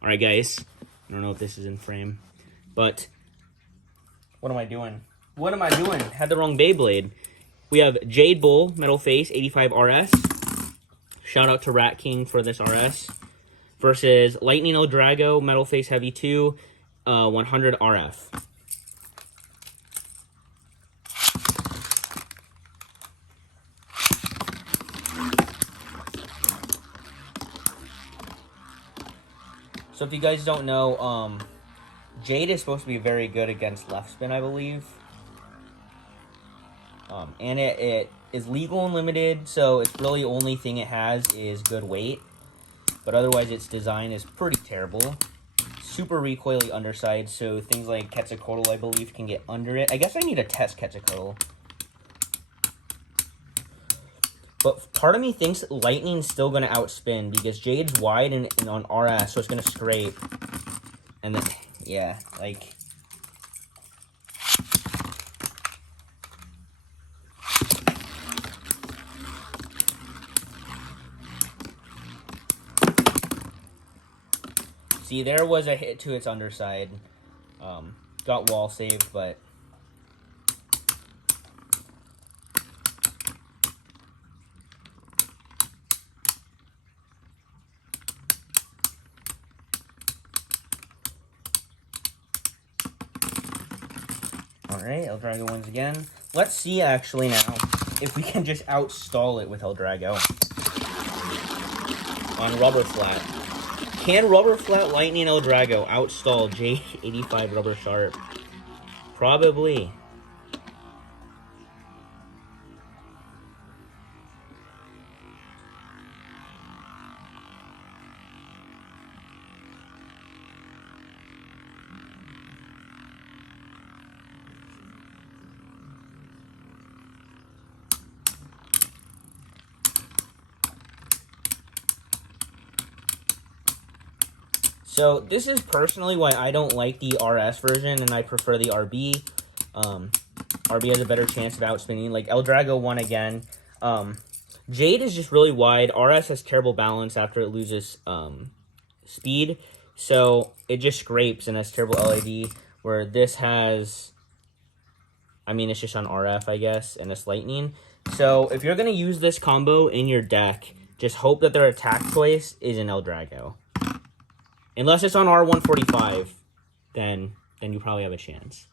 Alright, guys. I don't know if this is in frame, but what am I doing? What am I doing? Had the wrong Beyblade. We have Jade Bull, Metal Face, 85 RS. Shout out to Rat King for this RS. Versus Lightning Ldrago, Metal Face Heavy 2, 100 RF. So if you guys don't know, Jade is supposed to be very good against left spin, I believe. And it is legal and limited, so it's really the only thing it has is good weight. But otherwise, its design is pretty terrible. Super recoily underside, so things like Quetzalcoatl, I believe, can get under it. I guess I need to test Quetzalcoatl. But part of me thinks Lightning's still going to outspin because Jade's wide and on RS, so it's going to scrape. And then, yeah, like... See, there was a hit to its underside. Got wall saved, but... Alright, Ldrago wins again. Let's see, actually, now, if we can just outstall it with Ldrago. On Rubber Flat. Can Rubber Flat Lightning Ldrago outstall Jade 85 Rubber Sharp? Probably. So this is personally why I don't like the RS version and I prefer the RB. RB has a better chance of outspinning. Like Ldrago won again. Jade is just really wide. RS has terrible balance after it loses speed. So it just scrapes and has terrible LID. Where this has, I mean, it's just on RF, I guess, and it's Lightning. So if you're going to use this combo in your deck, just hope that their attack choice is an Ldrago. Unless it's on R145, then you probably have a chance.